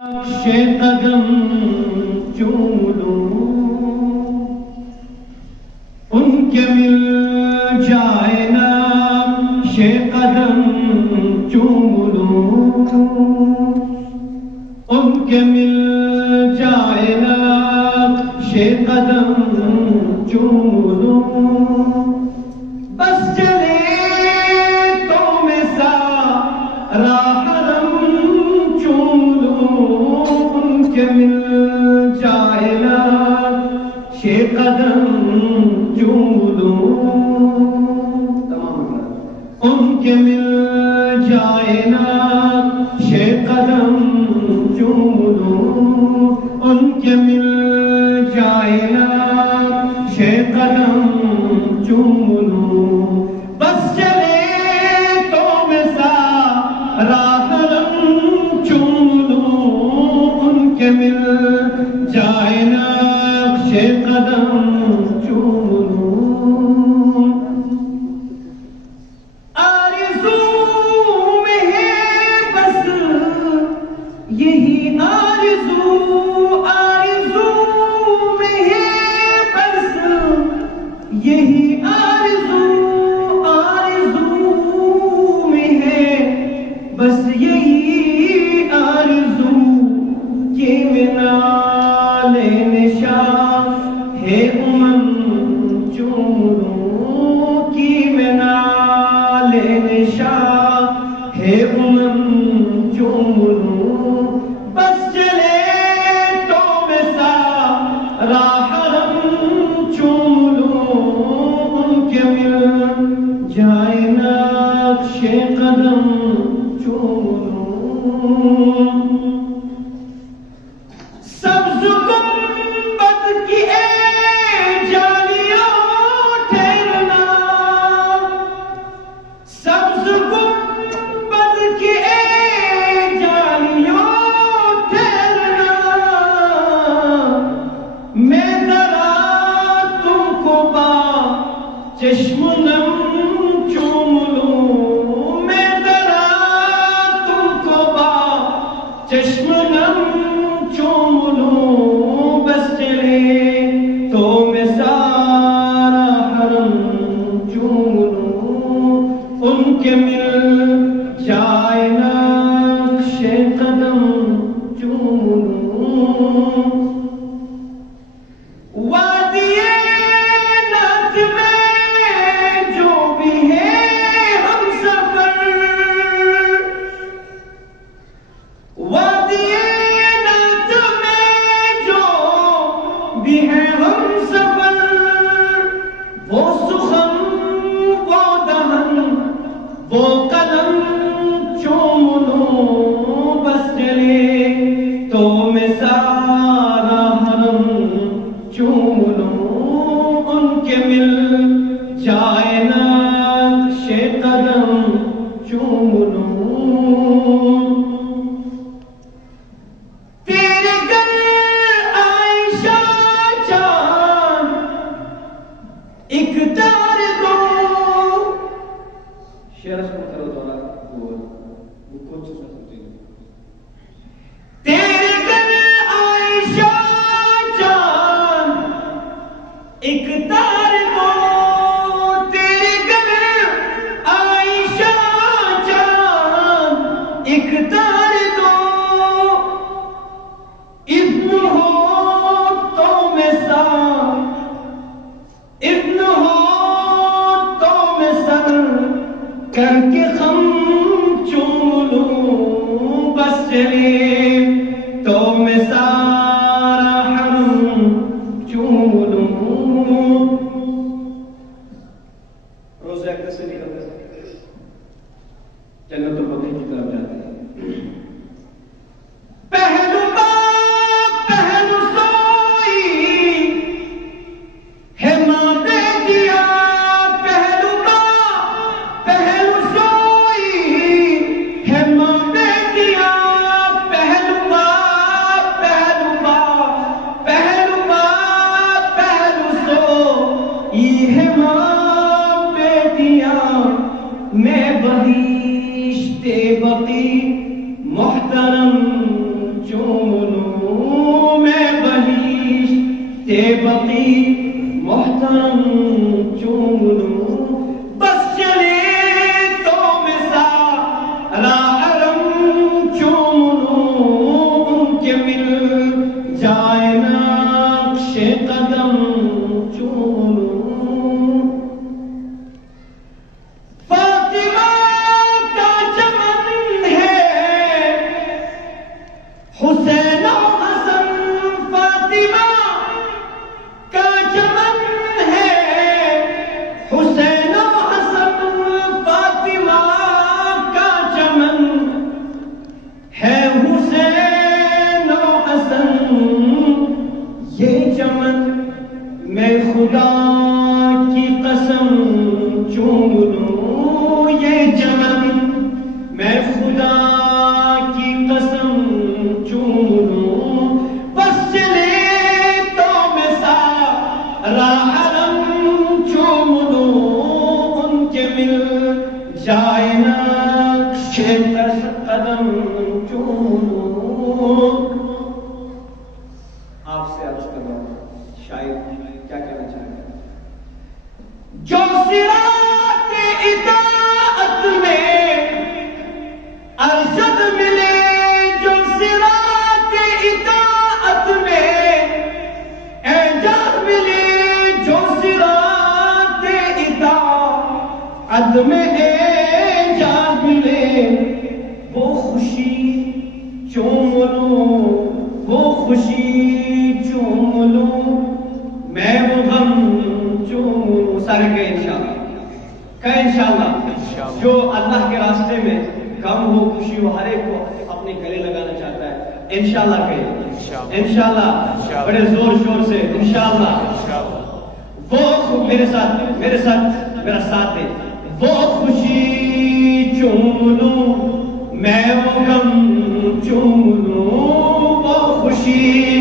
قدم چوم لوں ان کے مل جائے نقش قدم چوم لوں ان کے مل جائے نقش قدم چوم لوں بس چلے تو میں سارا حرم چوم لوں ان کے مل جائے نقش قدم چوم لوں ان کے مل جائے نقش قدم چوم لوں ان کے مل جائے نقش قدم چوم لوں بس چلے تو میں سارا حرم چوم لوں ان کے مل جائے نقش قدم چوم لوں آرزو میں ہے بس یہی آرزو میں ہے بس یہی آرزو میں ہے بس یہی آرزو کہ میں نال نشاں ہے چوم لوں کہ میں نال نشاں ہے چوم لوں بس چلے تو میں سارا حرم چوم لوں ان کے مل جائے نقش قدم چوم لوں سبز گنبد کی اے جالیوں ٹھہرنا سبز گنبد کی اے جالیوں ٹھہرنا میں ذرا تم کو با چشم نم چوم لوں میں ذرا تم کو با چشم نم چوم لوں بس چلے تو میں سارا حرم چوم لوں ان کے مل جائے نقش قدم چوم لوں وادی نعت میں جو بھی ہے ہم سفر وادی نعت میں جو بھی ہے ہم سفر وہ سخن وہ دہن وہ قلم چوم لوں بس چلے تو میں سارا حرم چوم لوں ان کے مل جائے نقش قدم چوم لوں تیرے گھر عائشہ جان ایک تار دو شعر اس کو کرو دوبارہ وہ کون سی سنتی ہے تیرے گھر عائشہ جان ایک تار دو تیرے گھر عائشہ جان ایک تار دو اذن ہو تو میں اذن ہو تو میں سر کر کے خم چوم لوں بس چلے تو میں سارا حرم چوم لوں روزہ اقدس سے نکلتے ہیں جنت البقیع کی طرف جاتے ہیں پہلو باپ پہلو سوئی ہے ماں دے دیا پہلو باپ پہلو سوئی کہ بقی محترم چوم لوں بس چلے تو میں سارا حرم چوم لوں ان کے مل جائے نقش قدم چوم لوں فاطمہ کا چمن ہے حسین و حسن فاطمہ کا چمن ہے حسین و حسن فاطمہ کا چمن ہے حسین و حسن یہ چمن میں خدا کی قسم چوم لوں یہ چمن میں خدا کی قسم چوم لوں بس چلے تو میں سارا حرم چوم لوں ان کے مل جائے نقش قدم چوم لوں آپ سے عرض کر رہا ہوں شاید کیا کہنا چاہتے ہیں جو صراط اطاعت میں ارشد ملے جو صراط اطاعت میں اعجاز ملے جو صراط اطاعت میں اعجاز ملے وہ خوشی چوم لوں وہ خوشی چوم لوں میں وہ غم چوم لوں سارے کہ انشاءاللہ جو اللہ کے راستے میں غم ہو خوشی ہو ہر ایک کو اپنے گلے لگانا چاہتا ہے انشاءاللہ کہیں انشاءاللہ بڑے زور شور سے انشاءاللہ وہ میرے ساتھ میرا ساتھ دے وہ خوشی چوم لوں میں وہ غم چوم لوں وہ خوشی